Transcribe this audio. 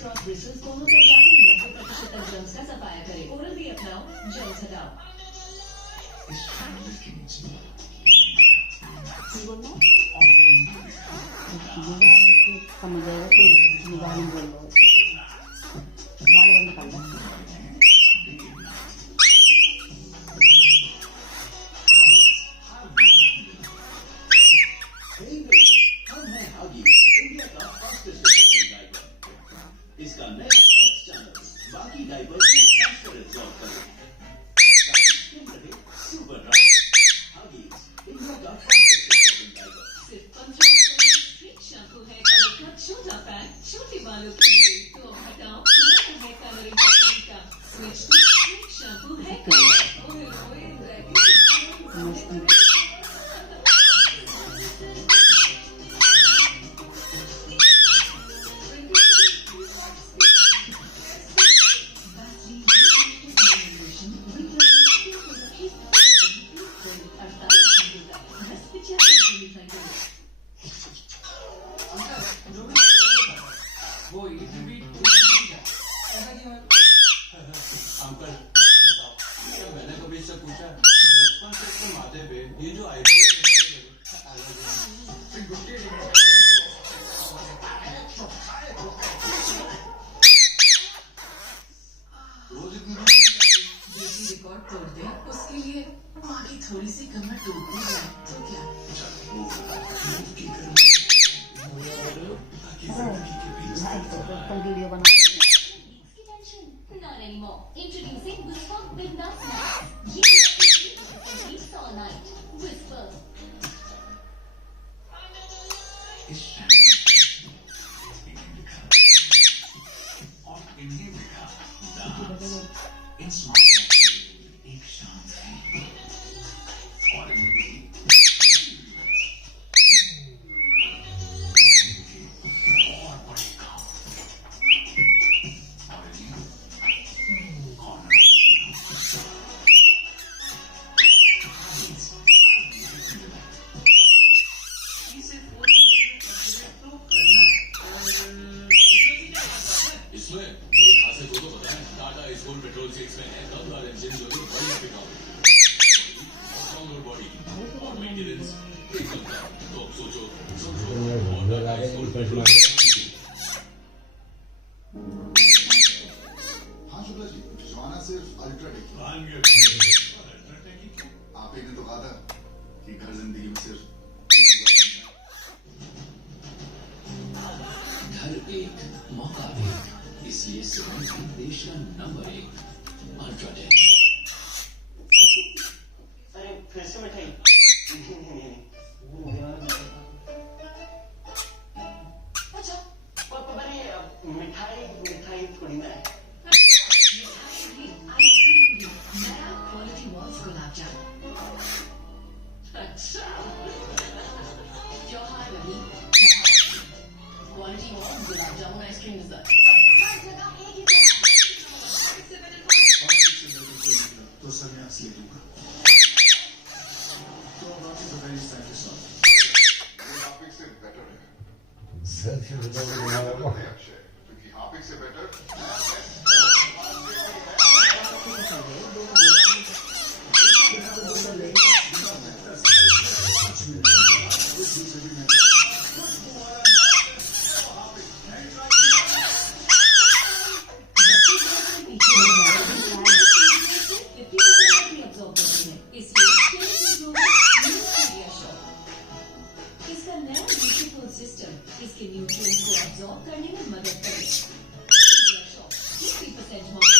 Straw bristles कोनों तक जाकर 90% तक जर्म्स का सफाया करे। ओरल भी अपनाओ, जर्म्स हटाओ। समझ आएगा कोई निगाह नहीं बोल रहा बाल बंद कर लो। इसका नया एक्स चैनल बाकी डायपर्स से ट्रांसफर एब्जॉर्ब करे ताकि स्किन रहे सुपर ड्राई। हगीज इंडिया का फास्टेस्ट एब्जॉर्बिंग डायपर। सिर्फ 15 रुपए में स्ट्रीट शैम्पू है कलर का छोटा पैक छोटे बालों के लिए। तो अब हटाओ पुराना है कलरिंग का तरीका। स्विच टू स्ट्रीट शैम्पू है कलर। ओए ओए वो अंकल बताओ, क्या मैंने कभी इससे पूछा बचपन से इसके माथे पे ये जो आईफोन रोज रिकॉर्ड तोड़ दे उसके लिए माँ की थोड़ी सी कमर टूटती है तो क्या। वीडियो बना Not anymore. Introducing Whisper with Nut Snacks. You sleep all night. Whisper. इस और इन्हें लिखा डांस इन स्मार्ट एक शांत है और इनकी और बड़े काम और इन्हें कॉर्नर इसमें एक हाथ से दो बताएं टाटा स्कूल पेट्रोल 6 में है कम वाला इंजन जो है बड़ी पिकअप स्ट्रॉन्गर बॉडी और मेंटेनेंस एकदम कम। तो अब सोचो और टाटा स्कूल पेट्रोल। हाँ शुक्ला जी, भिजवाना सिर्फ अल्ट्राटेक। आप ही ने तो कहा था कि घर जिंदगी में सिर्फ एक ही बार बनता है। घर एक मौका एक, इसलिए सीमेंट देश का नंबर 1 अल्ट्राटेक। अरे फिर से मिठाई अच्छा मिठाई मिठाई थोड़ी ना है। मरा क्वालिटी वॉल्स गुलाब जामुन। अच्छा त्योहार नहीं quality walls gulab jamun ice cream dessert हर जगह एक ही तरह। तो सर मैं आपसे ले लूंगा। तो अब आप ही बताइए इस टाइम के साथ ये हार्पिक से बेटर है। सर फिर बताओ हमारा को अक्षय क्योंकि हार्पिक से बेटर इसका नया ब्यूटीफुल सिस्टम इसके न्यूट्रिएंट्स को अब्सॉर्ब करने में मदद करेगा। 50% more